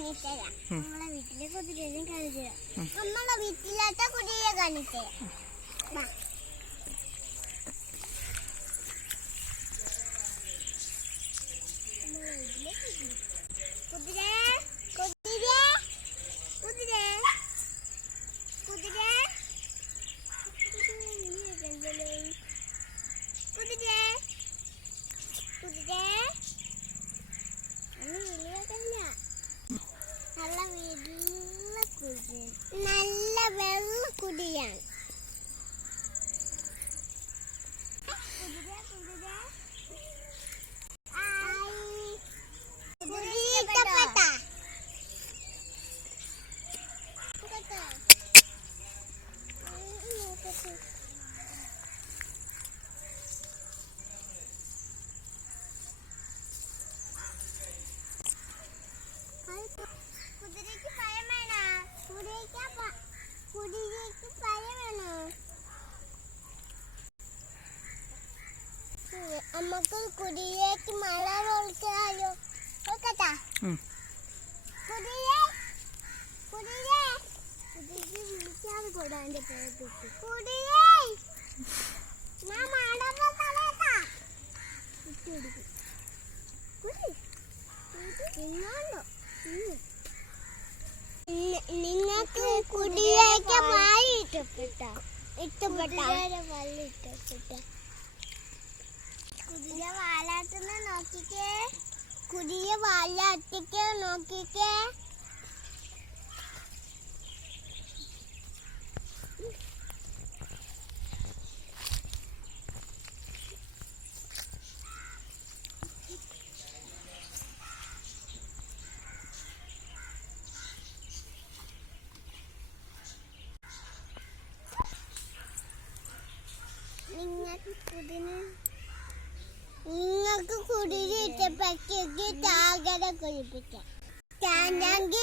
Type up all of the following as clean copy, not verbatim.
കാണിച്ചുതരാം. നമ്മളെ വീട്ടിലെ കുതിരയും കാണിച്ചുതരാം. നമ്മളെ വീട്ടിലാത്ത കുതിരയെ കാണിച്ചുതരാം. കുതിര കുതിര കുതിര കുതിര കുതിര കുതിര നല്ല വെള്ള കുതിരയാണ്. കുതിരയ്ക്ക് ഭയം വേണോ? കുതിരയ്ക്ക് ഭയം വേണോ? നമുക്ക് കുതിരയ്ക്ക് മഴ ഒഴിച്ചാലോ? കേട്ടാ കുതിര കുതിര കുതിരയ്ക്ക് വിളിച്ചാൽ കൂടാൻ്റെ പേടിപ്പിച്ചു. കുതിര ഞാൻ മഴ തലേട്ടാ ഇട്ടുപിടിക്കും. ഇന്നാണോ നിങ്ങൾക്ക് കുതിരയ്ക്ക് വാല് ഇഷ്ടപ്പെട്ട കുതിര വാലാട്ടുന്ന നോക്കിക്കേ. കുതിര വാലാട്ടിക്ക് നോക്കിക്കേ. നിങ്ങൾക്ക് കുതിര ഇഷ്ടപ്പെട്ടെങ്കിൽ താകര കുളിപ്പിക്കാം. ഞാനാണ്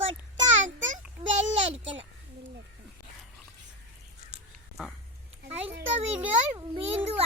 കൊട്ടാത്ത് ബെല്ലടിക്കണം. അടുത്ത വീഡിയോ വീണ്ടും